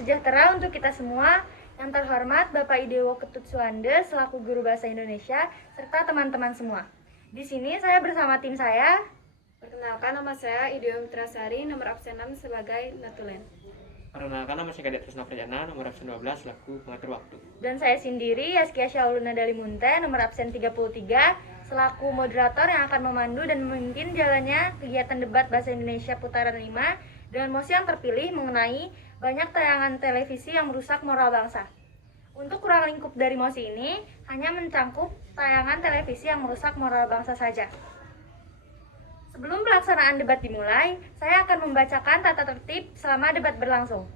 sejahtera untuk kita semua. Yang terhormat Bapak Idewo Ketut Suande selaku Guru Bahasa Indonesia serta teman-teman semua. Di sini saya bersama tim saya. Perkenalkan, nama saya Idewo Mitrasari, nomor absen 6 sebagai notulen. Perkenalkan, nama saya Kadek Trisno Prijana, nomor absen 12 selaku pengatur waktu. Dan saya sendiri, Yaskia Syauluna Dalimunte, nomor absen 33, selaku moderator yang akan memandu dan memimpin jalannya kegiatan debat Bahasa Indonesia Putaran 5 dengan mosi yang terpilih mengenai banyak tayangan televisi yang merusak moral bangsa. Untuk ruang lingkup dari mosi ini hanya mencangkup tayangan televisi yang merusak moral bangsa saja. Sebelum pelaksanaan debat dimulai, saya akan membacakan tata tertib selama debat berlangsung.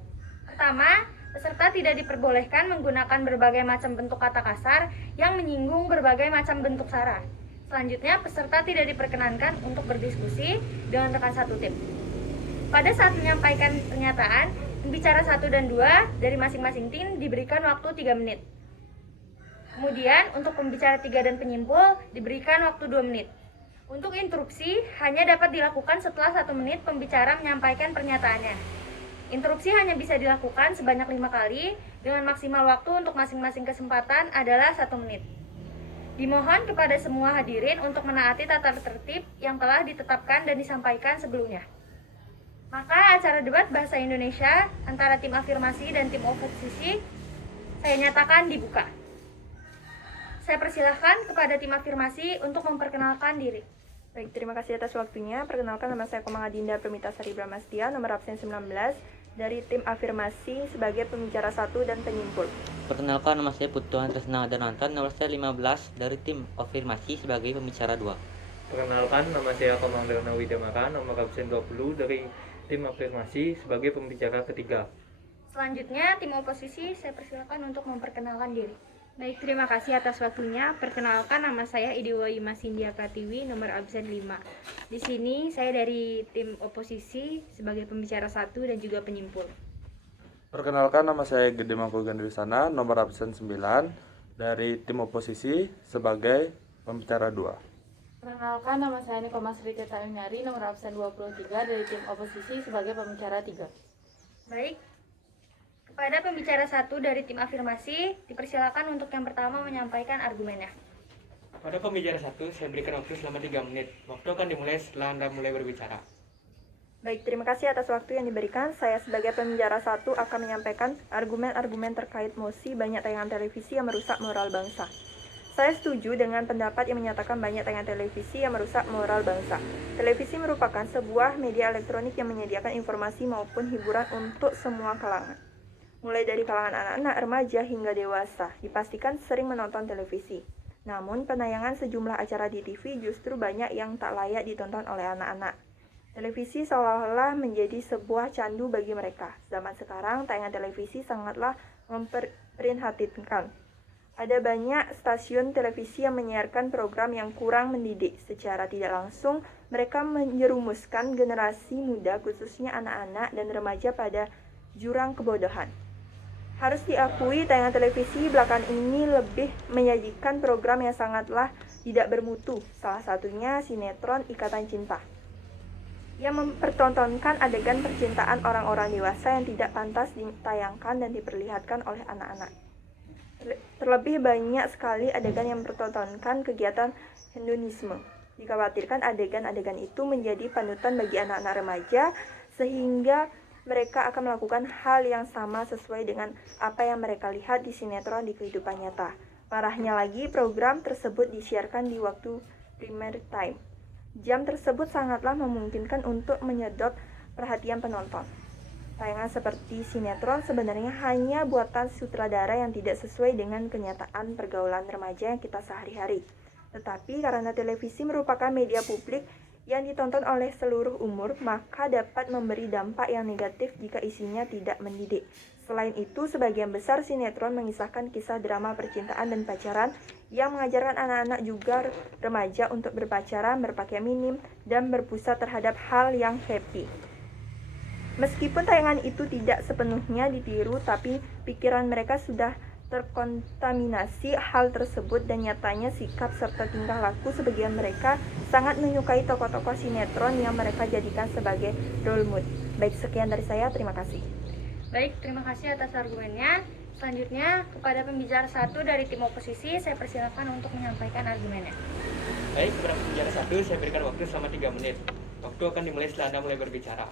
Pertama, peserta tidak diperbolehkan menggunakan berbagai macam bentuk kata kasar yang menyinggung berbagai macam bentuk sara. Selanjutnya, peserta tidak diperkenankan untuk berdiskusi dengan rekan satu tim. Pada saat menyampaikan pernyataan, pembicara 1 dan 2 dari masing-masing tim diberikan waktu 3 menit. Kemudian, untuk pembicara 3 dan penyimpul diberikan waktu 2 menit. Untuk interupsi, hanya dapat dilakukan setelah 1 menit pembicara menyampaikan pernyataannya. Interupsi hanya bisa dilakukan sebanyak 5 kali, dengan maksimal waktu untuk masing-masing kesempatan adalah 1 menit. Dimohon kepada semua hadirin untuk menaati tata tertib yang telah ditetapkan dan disampaikan sebelumnya. Maka acara debat Bahasa Indonesia antara tim afirmasi dan tim oposisi saya nyatakan dibuka. Saya persilahkan kepada tim afirmasi untuk memperkenalkan diri. Baik, terima kasih atas waktunya. Perkenalkan, nama saya Komang Adinda Permitasari Bramastia, nomor absen 19, dari tim afirmasi sebagai pembicara 1 dan penyimpul. Perkenalkan, nama saya Putuhan Tresna Danantan, nomor saya 15 dari tim afirmasi sebagai pembicara 2. Perkenalkan, nama saya Komang Darna Widamara, nomor absen 20 dari tim afirmasi sebagai pembicara ketiga. Selanjutnya, tim oposisi saya persilakan untuk memperkenalkan diri. Baik, terima kasih atas waktunya. Perkenalkan, nama saya Idewo Imasindia Pratiwi, nomor absen 5. Di sini saya dari tim oposisi sebagai pembicara 1 dan juga penyimpul. Perkenalkan, nama saya Gede Mangku Gandrisana, nomor absen 9 dari tim oposisi sebagai pembicara 2. Perkenalkan, nama saya Niko Masri Teta Nyari, nomor absen 23 dari tim oposisi sebagai pembicara 3. Baik, kepada pembicara 1 dari tim afirmasi, dipersilakan untuk yang pertama menyampaikan argumennya. Pada pembicara 1, saya berikan waktu selama 3 menit. Waktu akan dimulai setelah Anda mulai berbicara. Baik, terima kasih atas waktu yang diberikan. Saya sebagai pembicara 1 akan menyampaikan argumen-argumen terkait mosi banyak tayangan televisi yang merusak moral bangsa. Saya setuju dengan pendapat yang menyatakan banyak tayangan televisi yang merusak moral bangsa. Televisi merupakan sebuah media elektronik yang menyediakan informasi maupun hiburan untuk semua kalangan. Mulai dari kalangan anak-anak, remaja, hingga dewasa, dipastikan sering menonton televisi. Namun, penayangan sejumlah acara di TV justru banyak yang tak layak ditonton oleh anak-anak. Televisi seolah-olah menjadi sebuah candu bagi mereka. Zaman sekarang, tayangan televisi sangatlah memprihatinkan. Ada banyak stasiun televisi yang menyiarkan program yang kurang mendidik. Secara tidak langsung, mereka menjerumuskan generasi muda, khususnya anak-anak dan remaja pada jurang kebodohan. Harus diakui, tayangan televisi belakangan ini lebih menyajikan program yang sangatlah tidak bermutu. Salah satunya sinetron Ikatan Cinta, yang mempertontonkan adegan percintaan orang-orang dewasa yang tidak pantas ditayangkan dan diperlihatkan oleh anak-anak. Terlebih banyak sekali adegan yang mempertontonkan kegiatan hedonisme. Dikhawatirkan adegan-adegan itu menjadi panutan bagi anak-anak remaja, sehingga mereka akan melakukan hal yang sama sesuai dengan apa yang mereka lihat di sinetron di kehidupan nyata. Parahnya lagi, program tersebut disiarkan di waktu prime time. Jam tersebut sangatlah memungkinkan untuk menyedot perhatian penonton. Tayangan seperti sinetron sebenarnya hanya buatan sutradara yang tidak sesuai dengan kenyataan pergaulan remaja yang kita sehari-hari. Tetapi karena televisi merupakan media publik yang ditonton oleh seluruh umur, maka dapat memberi dampak yang negatif jika isinya tidak mendidik. Selain itu, sebagian besar sinetron mengisahkan kisah drama percintaan dan pacaran yang mengajarkan anak-anak juga remaja untuk berpacaran, berpakaian minim, dan berpusat terhadap hal yang happy. Meskipun tayangan itu tidak sepenuhnya ditiru, tapi pikiran mereka sudah terkontaminasi hal tersebut, dan nyatanya sikap serta tingkah laku sebagian mereka sangat menyukai tokoh-tokoh sinetron yang mereka jadikan sebagai role model. Baik, sekian dari saya, terima kasih. Baik, terima kasih atas argumennya. Selanjutnya, kepada pembicara satu dari tim oposisi, saya persilakan untuk menyampaikan argumennya. Baik, kepada pembicara satu, saya berikan waktu selama 3 menit. Waktu akan dimulai setelah Anda mulai berbicara.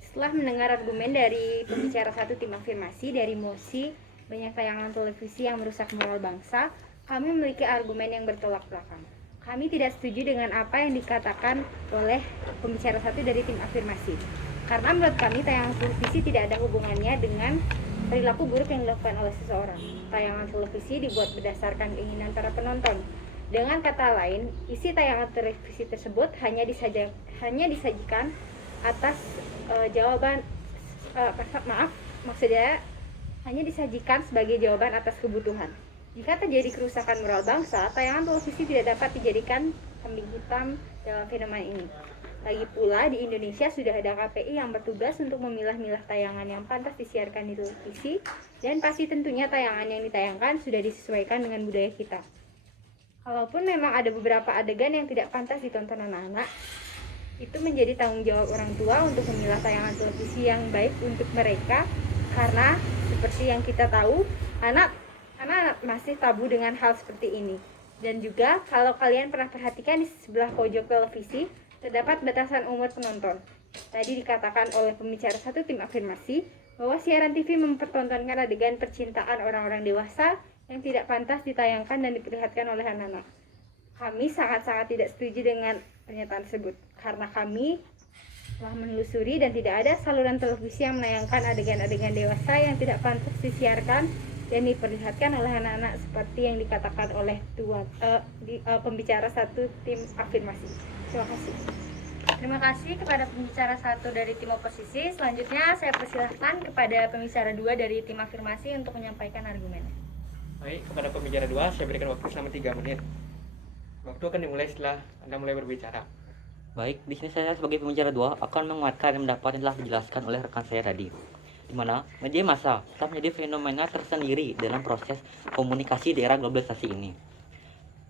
Setelah mendengar argumen dari pembicara satu tim afirmasi dari mosi banyak tayangan televisi yang merusak moral bangsa, kami memiliki argumen yang bertolak belakang. Kami tidak setuju dengan apa yang dikatakan oleh pembicara satu dari tim afirmasi. Karena menurut kami tayangan televisi tidak ada hubungannya dengan perilaku buruk yang dilakukan oleh seseorang. Tayangan televisi dibuat berdasarkan keinginan para penonton. Dengan kata lain, isi tayangan televisi tersebut hanya disajikan atas hanya disajikan sebagai jawaban atas kebutuhan. Jika terjadi kerusakan moral bangsa, tayangan televisi tidak dapat dijadikan kambing hitam dalam fenomena ini. Lagi pula, di Indonesia sudah ada KPI yang bertugas untuk memilah-milah tayangan yang pantas disiarkan di televisi, dan pasti tentunya tayangan yang ditayangkan sudah disesuaikan dengan budaya kita. Kalaupun memang ada beberapa adegan yang tidak pantas ditonton anak-anak, itu menjadi tanggung jawab orang tua untuk memilah tayangan televisi yang baik untuk mereka, karena seperti yang kita tahu, anak masih tabu dengan hal seperti ini. Dan juga kalau kalian pernah perhatikan di sebelah pojok televisi terdapat batasan umur penonton. Tadi dikatakan oleh pembicara satu tim afirmasi bahwa siaran TV mempertontonkan adegan percintaan orang-orang dewasa yang tidak pantas ditayangkan dan diperlihatkan oleh anak-anak. Kami sangat-sangat tidak setuju dengan pernyataan tersebut karena kami telah menelusuri dan tidak ada saluran televisi yang menayangkan adegan-adegan dewasa yang tidak pantas disiarkan dan diperlihatkan oleh anak-anak seperti yang dikatakan oleh pembicara satu tim afirmasi. Terima kasih. Terima kasih kepada pembicara satu dari tim oposisi. Selanjutnya, saya persilahkan kepada pembicara dua dari tim afirmasi untuk menyampaikan argumennya. Baik, kepada pembicara 2, saya berikan waktu selama 3 menit. Waktu akan dimulai setelah Anda mulai berbicara. Baik, di sini saya sebagai pembicara 2 akan menguatkan pendapat yang telah dijelaskan oleh rekan saya tadi, di mana media massa telah menjadi fenomena tersendiri dalam proses komunikasi di era globalisasi ini,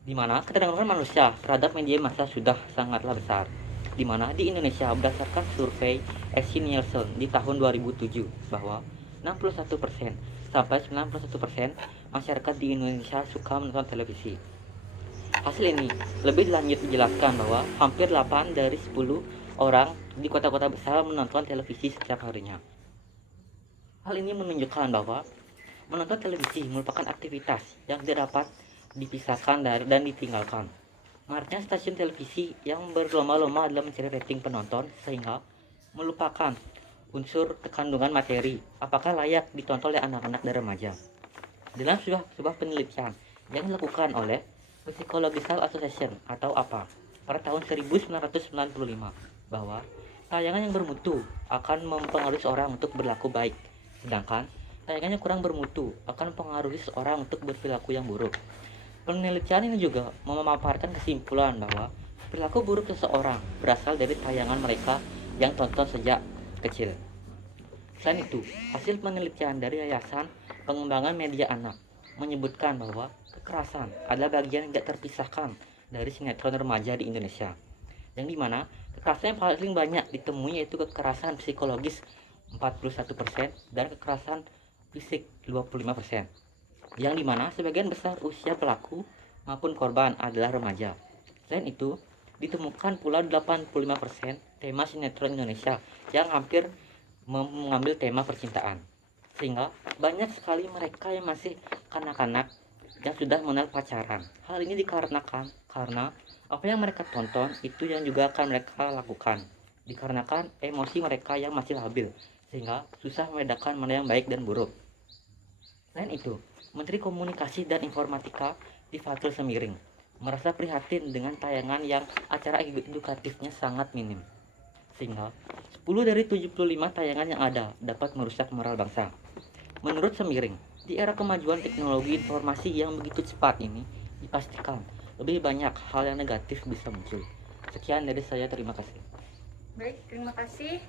di mana ketergantungan manusia terhadap media massa sudah sangatlah besar, di mana di Indonesia berdasarkan survei SC Nielsen di tahun 2007 bahwa 61% sampai 91% masyarakat di Indonesia suka menonton televisi. Hasil ini lebih lanjut dijelaskan bahwa hampir 8 dari 10 orang di kota-kota besar menonton televisi setiap harinya. Hal ini menunjukkan bahwa menonton televisi merupakan aktivitas yang tidak dapat dipisahkan dari dan ditinggalkan. Maraknya stasiun televisi yang berlomba-lomba dalam mencari rating penonton sehingga melupakan unsur kandungan materi apakah layak ditonton oleh anak-anak dan remaja. Dalam sebuah penelitian yang dilakukan oleh Psychological Association atau APA pada tahun 1995 bahwa tayangan yang bermutu akan mempengaruhi seorang untuk berlaku baik, sedangkan tayangan yang kurang bermutu akan mempengaruhi seorang untuk berperilaku yang buruk. Penelitian ini juga memaparkan kesimpulan bahwa perilaku buruk seseorang berasal dari tayangan mereka yang tonton sejak kecil. Selain itu, hasil penelitian dari Yayasan Pengembangan Media Anak menyebutkan bahwa kekerasan adalah bagian yang tidak terpisahkan dari sinetron remaja di Indonesia, yang dimana kekerasan yang paling banyak ditemui yaitu kekerasan psikologis 41% dan kekerasan fisik 25%, yang dimana sebagian besar usia pelaku maupun korban adalah remaja. Selain itu, ditemukan pula 85% tema sinetron Indonesia yang hampir mengambil tema percintaan, sehingga banyak sekali mereka yang masih kanak-kanak yang sudah mengenal pacaran. Hal ini dikarenakan karena apa yang mereka tonton itu yang juga akan mereka lakukan, dikarenakan emosi mereka yang masih labil sehingga susah membedakan mana yang baik dan buruk. Selain itu, Menteri Komunikasi dan Informatika Tifatul Semiring merasa prihatin dengan tayangan yang acara edukatifnya sangat minim, sehingga 10 dari 75 tayangan yang ada dapat merusak moral bangsa. Menurut Semiring, di era kemajuan teknologi informasi yang begitu cepat ini, dipastikan lebih banyak hal yang negatif bisa muncul. Sekian dari saya, terima kasih. Baik, terima kasih.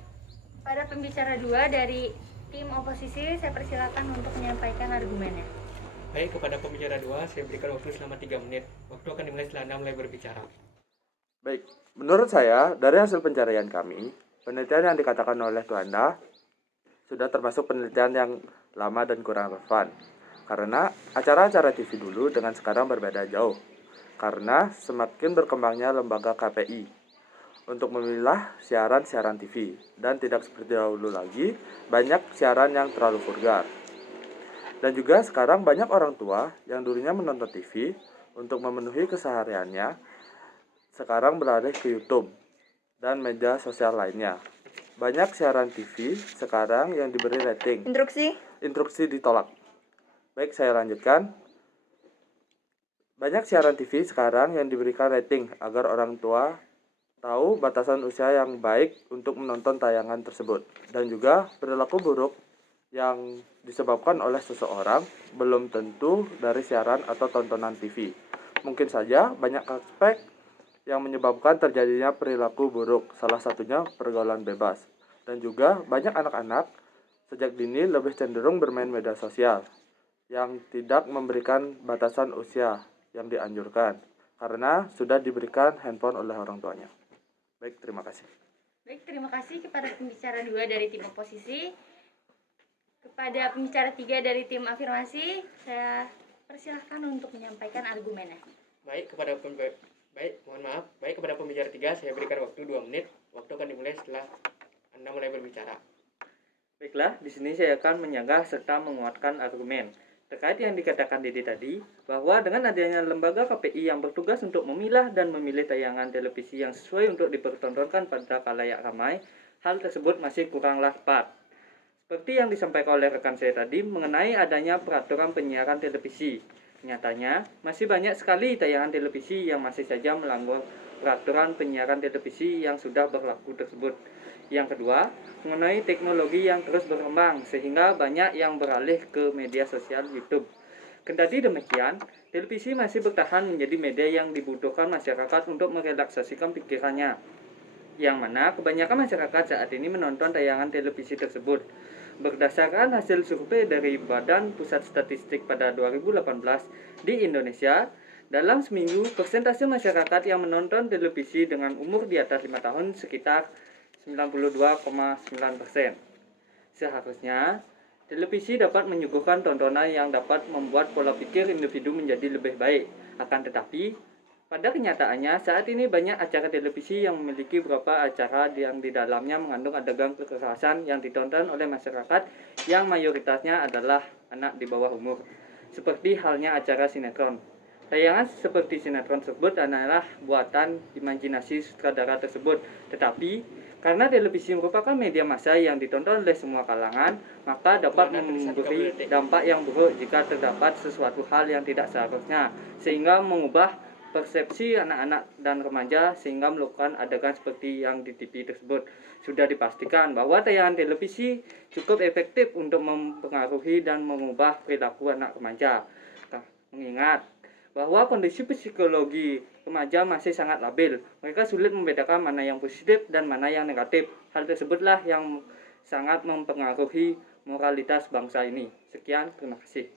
Pada pembicara dua dari tim oposisi, saya persilakan untuk menyampaikan argumennya. Baik, kepada pembicara 2, saya berikan waktu selama 3 menit. Waktu akan dimulai setelah Anda mulai berbicara. Baik, menurut saya dari hasil pencarian kami, penelitian yang dikatakan oleh Tuanda, sudah termasuk penelitian yang lama dan kurang relevan. Karena acara-acara TV dulu dengan sekarang berbeda jauh. Karena semakin berkembangnya lembaga KPI untuk memilah siaran-siaran TV. Dan tidak seperti dahulu lagi, banyak siaran yang terlalu vulgar. Dan juga sekarang banyak orang tua yang dulunya menonton TV untuk memenuhi kesehariannya, sekarang beralih ke YouTube dan media sosial lainnya. Banyak siaran TV sekarang yang diberi rating. Instruksi ditolak. Baik, saya lanjutkan. Banyak siaran TV sekarang yang diberikan rating agar orang tua tahu batasan usia yang baik untuk menonton tayangan tersebut. Dan juga perilaku buruk yang disebabkan oleh seseorang belum tentu dari siaran atau tontonan TV. Mungkin saja banyak aspek yang menyebabkan terjadinya perilaku buruk, salah satunya pergaulan bebas. Dan juga banyak anak-anak sejak dini lebih cenderung bermain media sosial yang tidak memberikan batasan usia yang dianjurkan karena sudah diberikan handphone oleh orang tuanya. Baik, terima kasih. Baik, terima kasih kepada pembicara 2 dari tim oposisi. Kepada pembicara 3 dari tim afirmasi, saya persilahkan untuk menyampaikan argumennya. Baik, kepada pembicara 3 saya berikan waktu 2 menit. Waktu akan dimulai setelah Anda mulai berbicara. Baiklah, di sini saya akan menyanggah serta menguatkan argumen terkait yang dikatakan Dede tadi, bahwa dengan adanya lembaga KPI yang bertugas untuk memilah dan memilih tayangan televisi yang sesuai untuk dipertontonkan pada khalayak ramai, hal tersebut masih kuranglah tepat. Seperti yang disampaikan oleh rekan saya tadi mengenai adanya peraturan penyiaran televisi. Nyatanya, masih banyak sekali tayangan televisi yang masih saja melanggar peraturan penyiaran televisi yang sudah berlaku tersebut. Yang kedua, mengenai teknologi yang terus berkembang sehingga banyak yang beralih ke media sosial YouTube. Kendati demikian, televisi masih bertahan menjadi media yang dibutuhkan masyarakat untuk merelaksasikan pikirannya. Yang mana kebanyakan masyarakat saat ini menonton tayangan televisi tersebut. Berdasarkan hasil survei dari Badan Pusat Statistik pada 2018 di Indonesia, dalam seminggu persentase masyarakat yang menonton televisi dengan umur di atas 5 tahun sekitar 92,9%. Seharusnya, televisi dapat menyuguhkan tontonan yang dapat membuat pola pikir individu menjadi lebih baik. Akan tetapi, pada kenyataannya saat ini banyak acara televisi yang memiliki beberapa acara yang di dalamnya mengandung adegan kekerasan yang ditonton oleh masyarakat yang mayoritasnya adalah anak di bawah umur. Seperti halnya acara sinetron. Tayangan seperti sinetron tersebut adalah buatan imajinasi sutradara tersebut, tetapi karena televisi merupakan media massa yang ditonton oleh semua kalangan, maka dapat memberi dampak yang buruk jika terdapat sesuatu hal yang tidak seharusnya, sehingga mengubah persepsi anak-anak dan remaja sehingga melakukan adegan seperti yang di TV tersebut. Sudah dipastikan bahwa tayangan televisi cukup efektif untuk mempengaruhi dan mengubah perilaku anak remaja. Mengingat bahwa kondisi psikologi remaja masih sangat labil. Mereka sulit membedakan mana yang positif dan mana yang negatif. Hal tersebutlah yang sangat mempengaruhi moralitas bangsa ini. Sekian, terima kasih.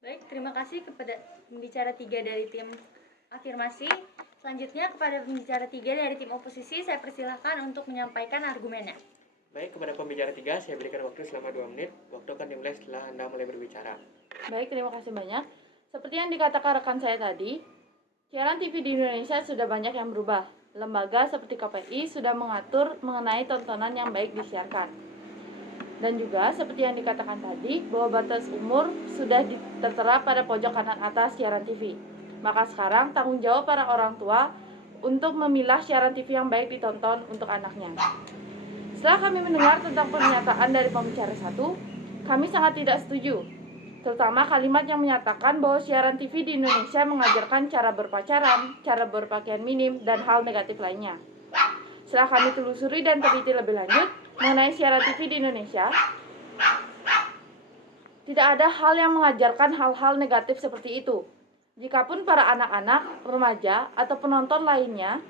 Baik, terima kasih kepada pembicara 3 dari tim afirmasi. Selanjutnya kepada pembicara 3 dari tim oposisi, saya persilahkan untuk menyampaikan argumennya. Baik, kepada pembicara 3 saya berikan waktu selama 2 menit. Waktu akan dimulai setelah Anda mulai berbicara. Baik, terima kasih banyak. Seperti yang dikatakan rekan saya tadi, siaran TV di Indonesia sudah banyak yang berubah. Lembaga seperti KPI sudah mengatur mengenai tontonan yang baik disiarkan. Dan juga seperti yang dikatakan tadi, bahwa batas umur sudah tertera pada pojok kanan atas siaran TV. Maka sekarang tanggung jawab para orang tua untuk memilah siaran TV yang baik ditonton untuk anaknya. Setelah kami mendengar tentang pernyataan dari pembicara 1, kami sangat tidak setuju. Terutama kalimat yang menyatakan bahwa siaran TV di Indonesia mengajarkan cara berpacaran, cara berpakaian minim, dan hal negatif lainnya. Setelah kami telusuri dan teliti lebih lanjut mengenai siaran TV di Indonesia, tidak ada hal yang mengajarkan hal-hal negatif seperti itu. Jikapun para anak-anak, remaja, atau penonton lainnya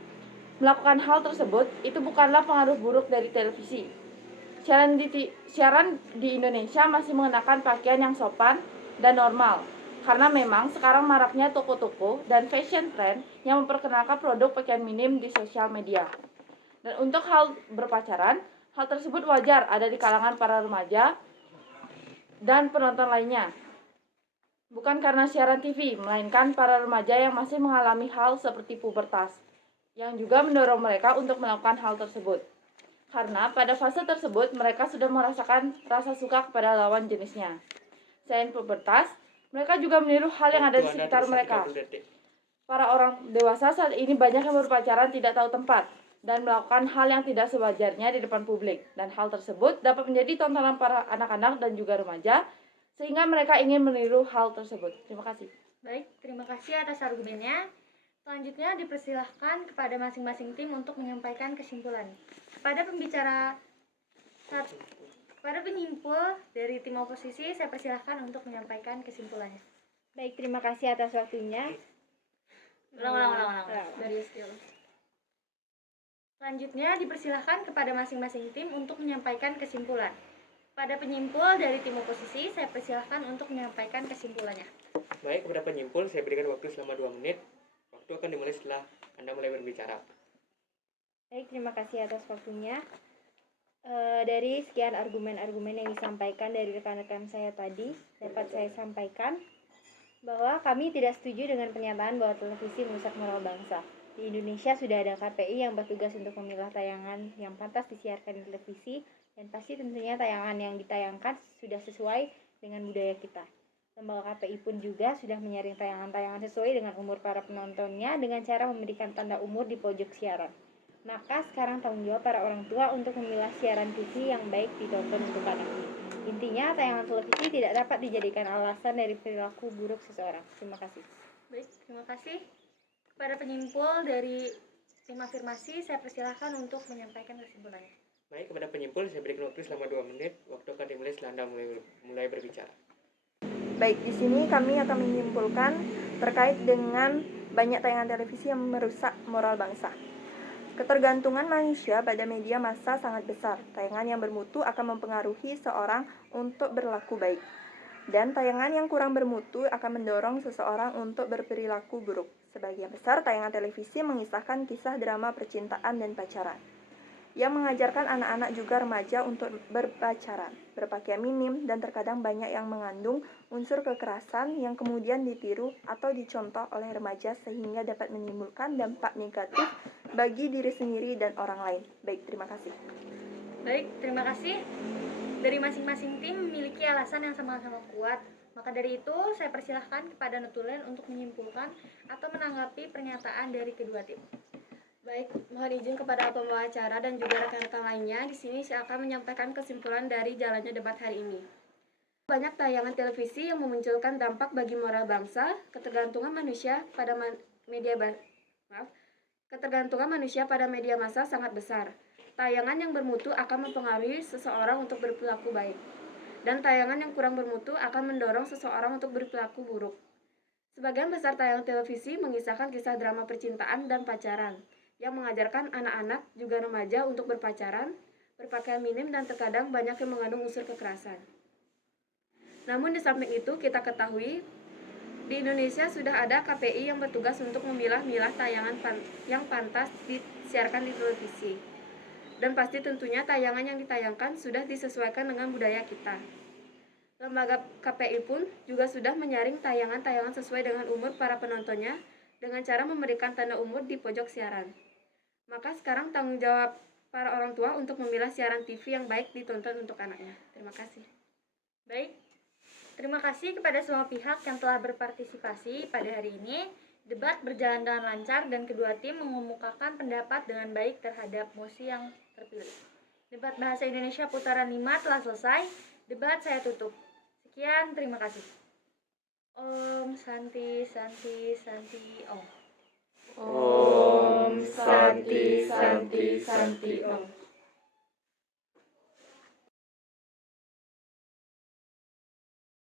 melakukan hal tersebut, itu bukanlah pengaruh buruk dari televisi. Siaran di Indonesia masih mengenakan pakaian yang sopan dan normal, karena memang sekarang maraknya toko-toko dan fashion trend yang memperkenalkan produk pakaian minim di sosial media. Dan untuk hal berpacaran, Hal tersebut wajar ada di kalangan para remaja dan penonton lainnya. Bukan karena siaran TV, melainkan para remaja yang masih mengalami hal seperti pubertas, yang juga mendorong mereka untuk melakukan hal tersebut. Karena pada fase tersebut mereka sudah merasakan rasa suka kepada lawan jenisnya. Selain pubertas, mereka juga meniru hal yang ada di sekitar mereka. Para orang dewasa saat ini banyak yang berpacaran tidak tahu tempat dan melakukan hal yang tidak sewajarnya di depan publik. Dan hal tersebut dapat menjadi tontonan para anak-anak dan juga remaja, sehingga mereka ingin meniru hal tersebut. Terima kasih. Baik, terima kasih atas argumennya. Selanjutnya dipersilahkan kepada masing-masing tim untuk menyampaikan kesimpulan. Kepada penyimpul dari tim oposisi, saya persilahkan untuk menyampaikan kesimpulannya. Baik, terima kasih atas waktunya. Ulang. Dari skill. Selanjutnya dipersilahkan kepada masing-masing tim untuk menyampaikan kesimpulan. Pada penyimpul dari tim oposisi, saya persilahkan untuk menyampaikan kesimpulannya. Baik, kepada penyimpul saya berikan waktu selama 2 menit. Waktu akan dimulai setelah Anda mulai berbicara. Baik, terima kasih atas waktunya. Dari sekian argumen-argumen yang disampaikan dari rekan-rekan saya tadi, dapat saya sampaikan bahwa kami tidak setuju dengan pernyataan bahwa televisi merusak moral bangsa. Di Indonesia sudah ada KPI yang bertugas untuk memilah tayangan yang pantas disiarkan di televisi, dan pasti tentunya tayangan yang ditayangkan sudah sesuai dengan budaya kita. Lembaga KPI pun juga sudah menyaring tayangan-tayangan sesuai dengan umur para penontonnya dengan cara memberikan tanda umur di pojok siaran. Maka sekarang tanggung jawab para orang tua untuk memilah siaran TV yang baik ditonton untuk anaknya. Intinya, tayangan televisi tidak dapat dijadikan alasan dari perilaku buruk seseorang. Terima kasih. Baik, terima kasih. Kepada penyimpul dari tim afirmasi, saya persilahkan untuk menyampaikan kesimpulannya. Baik, kepada penyimpul saya berikan waktu selama 2 menit. Waktu akan dimulai setelah Anda mulai berbicara. Baik, di sini kami akan menyimpulkan terkait dengan banyak tayangan televisi yang merusak moral bangsa. Ketergantungan manusia pada media massa sangat besar. Tayangan yang bermutu akan mempengaruhi seorang untuk berlaku baik. Dan tayangan yang kurang bermutu akan mendorong seseorang untuk berperilaku buruk. Sebagian besar tayangan televisi mengisahkan kisah drama percintaan dan pacaran, yang mengajarkan anak-anak juga remaja untuk berpacaran, berpakaian minim, dan terkadang banyak yang mengandung unsur kekerasan yang kemudian ditiru atau dicontoh oleh remaja sehingga dapat menimbulkan dampak negatif bagi diri sendiri dan orang lain. Baik, terima kasih. Baik, terima kasih. Dari masing-masing tim memiliki alasan yang sama-sama kuat. Maka dari itu, saya persilahkan kepada Netulen untuk menyimpulkan atau menanggapi pernyataan dari kedua tim. Baik, mohon izin kepada pembicara dan juga rekan-rekan lainnya. Di sini saya akan menyampaikan kesimpulan dari jalannya debat hari ini. Banyak tayangan televisi yang memunculkan dampak bagi moral bangsa, ketergantungan manusia pada media massa sangat besar. Tayangan yang bermutu akan mempengaruhi seseorang untuk berperilaku baik, dan tayangan yang kurang bermutu akan mendorong seseorang untuk berperilaku buruk. Sebagian besar tayangan televisi mengisahkan kisah drama percintaan dan pacaran, yang mengajarkan anak-anak juga remaja untuk berpacaran, berpakaian minim, dan terkadang banyak yang mengandung unsur kekerasan. Namun di samping itu kita ketahui, di Indonesia sudah ada KPI yang bertugas untuk memilah-milah tayangan yang pantas disiarkan di televisi. Dan pasti tentunya tayangan yang ditayangkan sudah disesuaikan dengan budaya kita. Lembaga KPI pun juga sudah menyaring tayangan-tayangan sesuai dengan umur para penontonnya dengan cara memberikan tanda umur di pojok siaran. Maka sekarang tanggung jawab para orang tua untuk memilah siaran TV yang baik ditonton untuk anaknya. Terima kasih. Baik, terima kasih kepada semua pihak yang telah berpartisipasi pada hari ini. Debat berjalan dengan lancar dan kedua tim mengemukakan pendapat dengan baik terhadap mosi yang terpilih. Debat Bahasa Indonesia putaran 5 telah selesai. Debat saya tutup. Sekian, terima kasih. Om Santi Santi Santi Om. Om Santi Santi Santi Om.